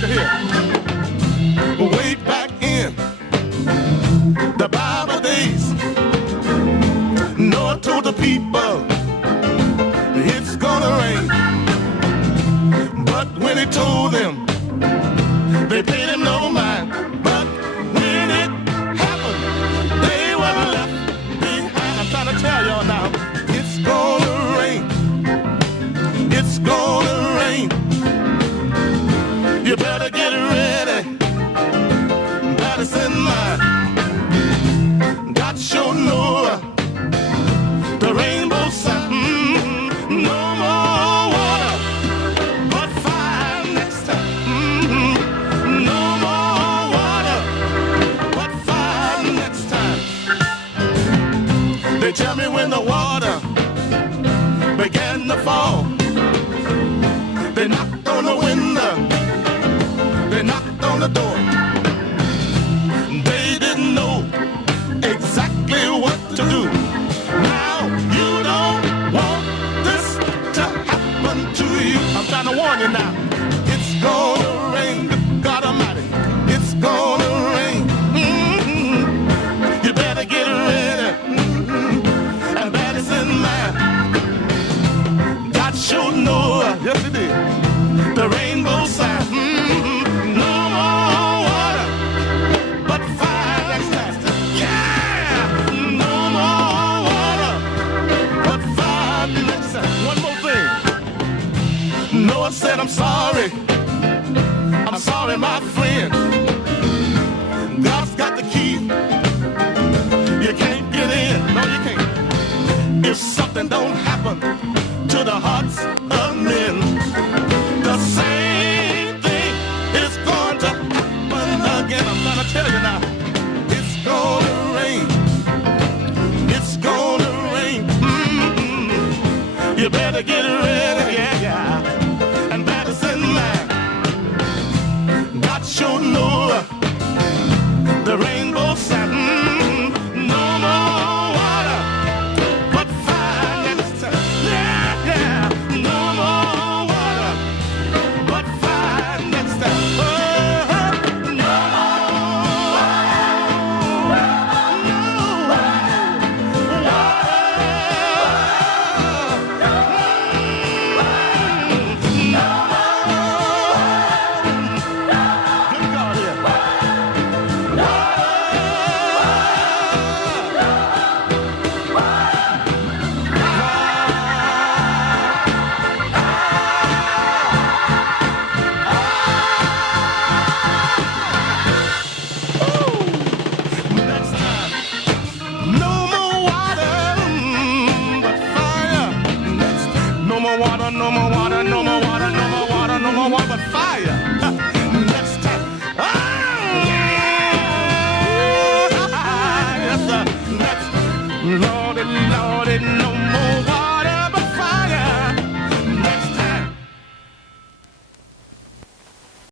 Look at here. Way back in the Bible days, Noah told the people it's gonna rain. But when he told them, they paid him no mind. But when it happened, they were left behind. I'm trying to tell y'all now, it's gonna rain. It's gonna rain. You better get ready. That is in mind. God showed Noah the rainbow sign. No more water, but fire next time. No more water, but fire next time. They tell me when the water began to fall, they knocked on the window, they knocked on the door. They didn't know exactly what to do. Now you don't want this to happen to you. I'm trying to warn you now. It's gonna rain, God Almighty. It's gonna rain. You better get ready. And that is in mind. God showed Noah, yes he did, the rainbow sign. No more water, but fire next time. Yeah! No more water, but fire next time. One more thing. Noah said, I'm sorry. I'm sorry, my friend. God's got the key. You can't get in. No, you can't. If something don't happen to the hearts of men, the same thing is going to happen again. I'm gonna tell you now, it's gonna rain. It's gonna rain. You better get ready, yeah. And that is in mind. God showed Noah the rainbow sign. No more water, but fire next time. Yeah. No more water, but fire next time. Oh, no Good God, yeah. Next time, no more water, but fire. Next, no more water, no more water, no more water, no more water, no more water, but fire. Next time, yeah, yes sir. Next, Lordy, Lordy, no